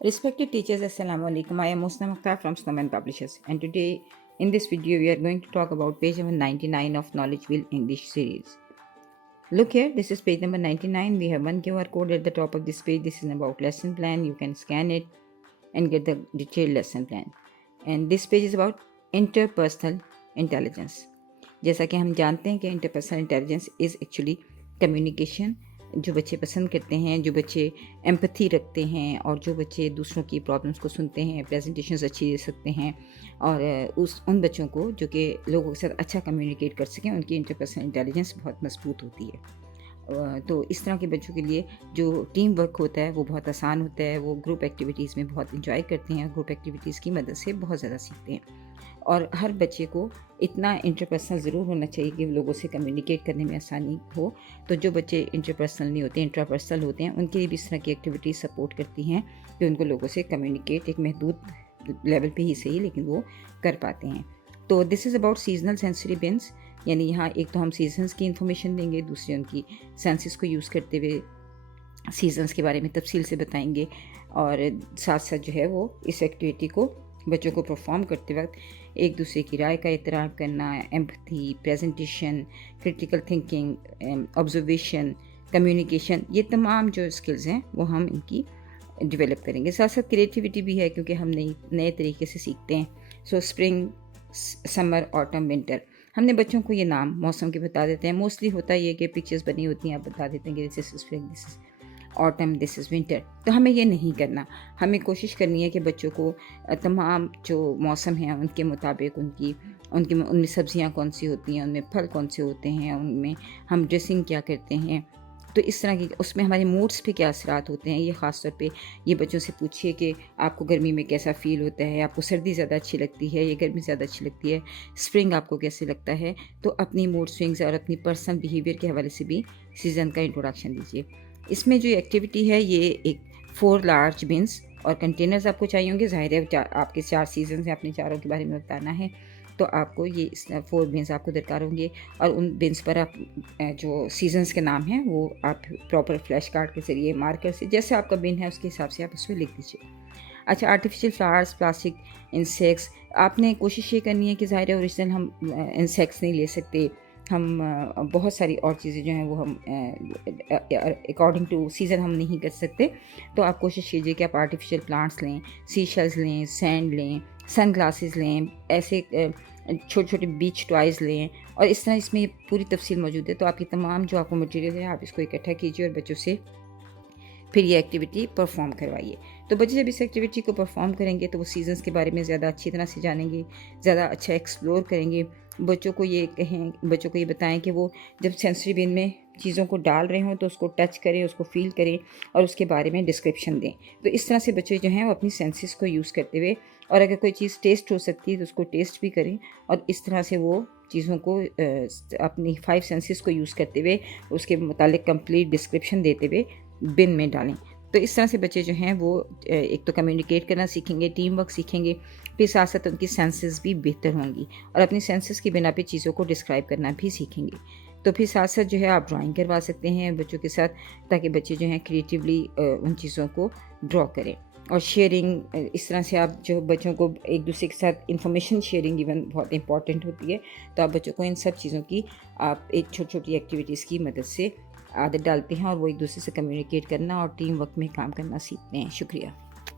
Respected teachers, Assalamu alaikum. I am Muslim Akhtar from Snowman Publishers, and today in this video we are going to talk about page number 99 of Knowledge Wheel English series. Look here, this is page number 99. We have one QR code at the top of this page. This is about lesson plan. You can scan it and get the detailed lesson plan. And this page is about interpersonal intelligence. जैसा कि हम जानते हैं कि interpersonal intelligence is actually communication. जो बच्चे पसंद करते हैं, जो बच्चे एम्पैथी रखते हैं और जो बच्चे दूसरों की प्रॉब्लम्स को सुनते हैं, प्रेजेंटेशंस अच्छी दे सकते हैं और उन बच्चों को जो कि लोगों के साथ अच्छा कम्युनिकेट कर सकें, उनकी इंटरपर्सनल इंटेलिजेंस बहुत मजबूत होती है। तो इस तरह के बच्चों के लिए जो टीम वर्क होता है वो बहुत आसान होता है। वो ग्रुप एक्टिविटीज़ में बहुत इंजॉय करते हैं, ग्रुप एक्टिविटीज़ की मदद से बहुत ज़्यादा सीखते हैं। और हर बच्चे को इतना इंटरपर्सनल ज़रूर होना चाहिए कि लोगों से कम्युनिकेट करने में आसानी हो। तो जो बच्चे इंटरपर्सनल नहीं होते, इंट्रापर्सनल होते हैं, उनके लिए भी इस तरह की एक्टिविटीज़ सपोर्ट करती हैं कि उनको लोगों से कम्युनिकेट एक महदूद लेवल पे ही सही लेकिन वो कर पाते हैं। तो this is about seasonal sensory beans, यानी यहाँ एक तो हम सीजन्स की इन्फॉर्मेशन देंगे, दूसरी उनकी सेंसेस को यूज़ करते हुए सीजन्स के बारे में तफसील से बताएंगे और साथ साथ जो है वो इस एक्टिविटी को बच्चों को परफॉर्म करते वक्त एक दूसरे की राय का एहतराम करना, empathy, presentation, critical thinking, observation, communication, ये तमाम जो स्किल्स हैं वो हम इनकी डेवलप करेंगे। साथ साथ क्रिएटिविटी भी है क्योंकि हम नए तरीके से सीखते हैं। सो स्प्रिंग, समर, ऑटम, विंटर, हमने बच्चों को ये नाम मौसम के बता देते हैं। मोस्टली होता है ये कि पिक्चर्स बनी होती हैं, आप बता देते हैं कि this is spring, this is autumn, this is winter. तो हमें ये नहीं करना, हमें कोशिश करनी है कि बच्चों को तमाम जो मौसम हैं उनके मुताबिक उनमें सब्जियां कौन सी होती हैं, उनमें फल कौन से होते हैं, उनमें हम ड्रेसिंग क्या करते हैं, तो इस तरह की उसमें हमारे मूड्स पे क्या असरात होते हैं। ये ख़ास तौर पे ये बच्चों से पूछिए कि आपको गर्मी में कैसा फ़ील होता है, आपको सर्दी ज़्यादा अच्छी लगती है या गर्मी ज़्यादा अच्छी लगती है, स्प्रिंग आपको कैसे लगता है। तो अपनी मूड स्विंग्स और अपनी पर्सनल बिहेवियर के हवाले से भी सीज़न का इंट्रोडक्शन दीजिए। इसमें जो एक्टिविटी है ये एक 4 लार्ज बिन्स और कंटेनर्स आपको चाहिए होंगे। ज़ाहिर है आपके 4 सीजन हैं, आपने चारों के बारे में बताना है, तो आपको ये 4 बिन्स आपको दरकार होंगे और उन बिन्स पर आप जो सीजन्स के नाम हैं वो आप प्रॉपर फ्लैश कार्ड के ज़रिए मार्कर से जैसे आपका बिन है उसके हिसाब से आप उसमें लिख दीजिए। अच्छा, आर्टिफिशियल फ्लावर्स, प्लास्टिक, इंसेक्ट्स, आपने कोशिश ये करनी है कि ज़ाहिर है ओरिजिनल हम इंसेक्ट्स नहीं ले सकते, हम बहुत सारी और चीज़ें जो हैं वो हम अकॉर्डिंग टू सीज़न हम नहीं कर सकते। तो आप कोशिश कीजिए कि आप आर्टिफिशियल प्लांट्स लें, सी शेल्स लें, सैंड लें, सन ग्लासेस लें, ऐसे छोटे छोटे बीच टॉयज़ लें और इस तरह इसमें पूरी तफसील मौजूद है। तो आपकी तमाम जो आपको मटेरियल है आप इसको इकट्ठा कीजिए और बच्चों से फिर ये एक्टिविटी परफॉर्म करवाइए। तो बच्चे जब इस एक्टिविटी को परफॉर्म करेंगे तो वो सीजन्स के बारे में ज़्यादा अच्छी तरह से जानेंगे, ज़्यादा अच्छा एक्सप्लोर करेंगे। बच्चों को ये बताएं कि वो जब सेंसरी बिन में चीज़ों को डाल रहे हों तो उसको टच करें, उसको फील करें और उसके बारे में डिस्क्रिप्शन दें। तो इस तरह से बच्चे जो हैं वो अपनी सेंसेस को यूज़ करते हुए, और अगर कोई चीज़ टेस्ट हो सकती है तो उसको टेस्ट भी करें और इस तरह से वो चीज़ों को अपनी 5 सेंसेस को यूज़ करते हुए उसके मुतालिक कंप्लीट डिस्क्रिप्शन देते हुए बिन में डालें। तो इस तरह से बच्चे जो हैं वो एक तो कम्युनिकेट करना सीखेंगे, टीम वर्क सीखेंगे, फिर साथ साथ उनकी सेंसेस भी बेहतर होंगी और अपनी सेंसेस की बिना पे चीज़ों को डिस्क्राइब करना भी सीखेंगे। तो फिर साथ साथ जो है आप ड्राइंग करवा सकते हैं बच्चों के साथ, ताकि बच्चे जो हैं क्रिएटिवली उन चीज़ों को ड्रॉ करें। और शेयरिंग, इस तरह से आप जो बच्चों को एक दूसरे के साथ इंफॉर्मेशन शेयरिंग इवन बहुत इंपॉर्टेंट होती है। तो आप बच्चों को इन सब चीज़ों की आप एक छोटी छोटी एक्टिविटीज़ की मदद से आदत डालते हैं और वो एक दूसरे से कम्युनिकेट करना और टीम वर्क में काम करना सीखते हैं। शुक्रिया।